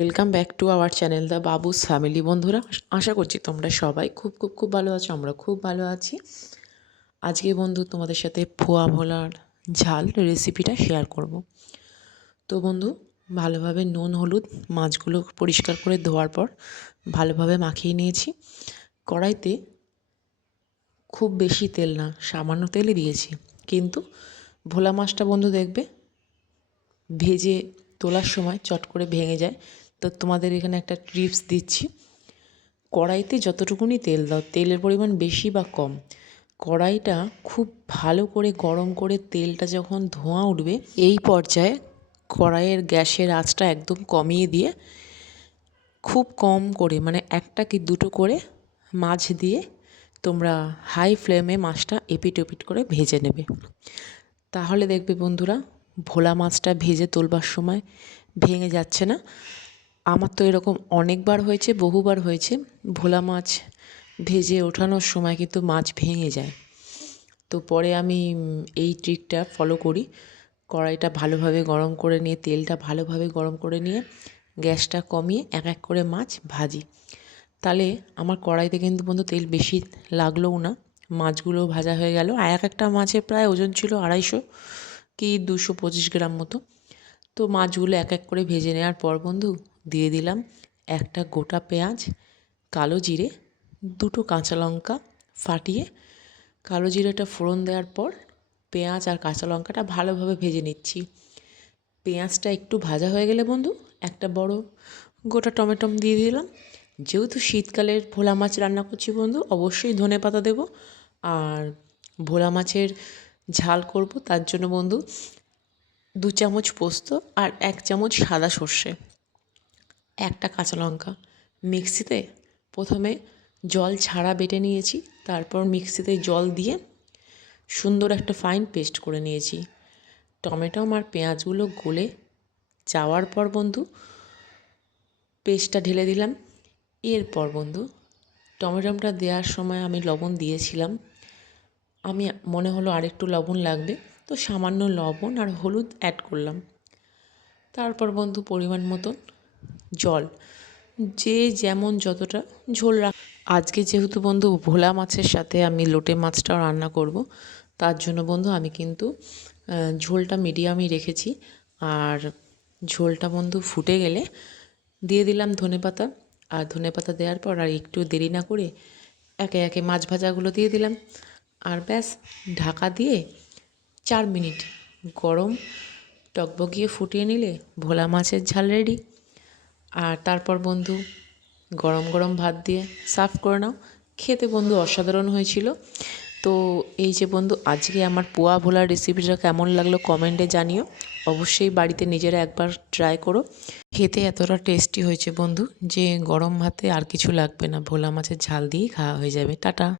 Welcome back to our channel the Babu's family বন্ধুরা, আশা করছি তোমরা সবাই খুব খুব খুব ভালো আছো, আমরা খুব ভালো আছি। আজকে বন্ধু তোমাদের সাথে ফোয়া ভোলার ঝাল রেসিপিটা শেয়ার করব। তো বন্ধু, ভালোভাবে নুন, হলুদ, মাছগুলো পরিষ্কার করে ধোয়ার পর ভালোভাবে মাখিয়ে নিয়েছি। কড়াইতে খুব বেশি তেল না, সামান্য তেলই দিয়েছি। কিন্তু ভোলা মাছটা বন্ধু দেখবে, ভেজে তোলার সময় চট করে ভেঙে যায় তো তোমাদের এখানে একটা টিপস দিচ্ছি। কড়াইতে যতটুকুনি তেল দাও, তেলের পরিমাণ বেশি বা কম, কড়াইটা খুব ভালো করে গরম করে তেলটা যখন ধোঁয়া উঠবে, এই পর্যায়ে কড়াইয়ের গ্যাসের আঁচটা একদম কমিয়ে দিয়ে খুব কম করে মানে একটা কি দুটো করে মাছ দিয়ে তোমরা হাই ফ্লেমে মাছটা এপিট ওপিট করে ভেজে নেবে। তাহলে দেখবে বন্ধুরা, ভোলা মাছটা ভেজে তোলবার সময় ভেঙে যাচ্ছে না। আমার তো এরকম অনেকবার হয়েছে, বহুবার হয়েছে। ভোলা মাছ ভেজে ওঠানোর সময় কিন্তু মাছ ভেঙে যায়। তো পরে আমি এই ট্রিকটা ফলো করি। কড়াইটা ভালোভাবে গরম করে নিয়ে, তেলটা ভালোভাবে গরম করে নিয়ে, গ্যাসটা কমিয়ে এক এক করে মাছ ভাজি। তাহলে আমার কড়াইতে কিন্তু বন্ধু তেল বেশি লাগলোও না। মাছগুলো ভাজা হয়ে গেল। আর এক একটা মাছের প্রায় ওজন ছিল আড়াইশো কি দুশো পঁচিশ গ্রাম মতো। তো মাছগুলো এক এক করে ভেজে নেওয়ার পর বন্ধু দিয়ে দিলাম একটা গোটা পেঁয়াজ, কালো জিরে, দুটো কাঁচা লঙ্কা ফাটিয়ে, কালো জিরেটা ফোড়ন দেওয়ার পর পেঁয়াজ আর কাঁচা লঙ্কাটা ভালোভাবে ভেজে নিচ্ছি। পেঁয়াজটা একটু ভাজা হয়ে গেলে বন্ধু, একটা বড় গোটা টমেটো দিয়ে দিলাম। যেহেতু শীতকালের ভোলা মাছ রান্না করছি বন্ধু, অবশ্যই ধনে পাতা দেবো। আর ভোলা মাছের ঝাল করব, তার জন্য বন্ধু, দু চামচ পোস্ত আর এক চামচ সাদা সর্ষে। একটা কাঁচা লঙ্কা। মিক্সিতে প্রথমে জল ছাড়া বেটে নিয়েছি, তারপর মিক্সিতে জল দিয়ে সুন্দর একটা ফাইন পেস্ট করে নিয়েছি। টমেটো আর পেঁয়াজগুলো গলে যাওয়ার পর বন্ধু পেস্টটা ঢেলে দিলাম। এরপর বন্ধু, টমেটোটা দেওয়ার সময় আমি লবণ দিয়েছিলাম। আমি মনে হলো আরেকটু লবণ লাগবে, তো সামান্য লবণ আর হলুদ অ্যাড করলাম। তারপর বন্ধু, পরিমাণ মতন জল। যে যেমন যতটা ঝোল রাখ আজকে যেহেতু বন্ধু ভোলা মাছের সাথে আমি লোটে মাছটাও রান্না করব, তার জন্য বন্ধু আমি কিন্তু ঝোলটা মিডিয়ামই রেখেছি। আর ঝোলটা বন্ধু ফুটে গেলে দিয়ে দিলাম ধনে পাতা। আর ধনে পাতা দেওয়ার পর আর একটু দেরি না করে একে একে মাছ ভাজাগুলো দিয়ে দিলাম। আর ব্যাস, ঢাকা দিয়ে চার মিনিট গরম টকবগিয়ে ফুটিয়ে নিলে ভোলা মাছের ঝাল রেডি। আর তারপর বন্ধু, গরম গরম ভাত দিয়ে সার্ভ করে নাও। খেতে বন্ধু অসাধারণ হয়েছিল। তো এই যে বন্ধু, আজকে আমার পোয়া ভোলার রেসিপিটা কেমন লাগল কমেন্টে জানিও। অবশ্যই বাড়িতে নিজেরা একবার ট্রাই করো। খেতে এতটা টেস্টি হয়েছে বন্ধু যে গরম ভাতে আর কিছু লাগবে না। ভোলা মাছের ঝাল দিয়েই খাওয়া হয়ে যাবে। টাটা।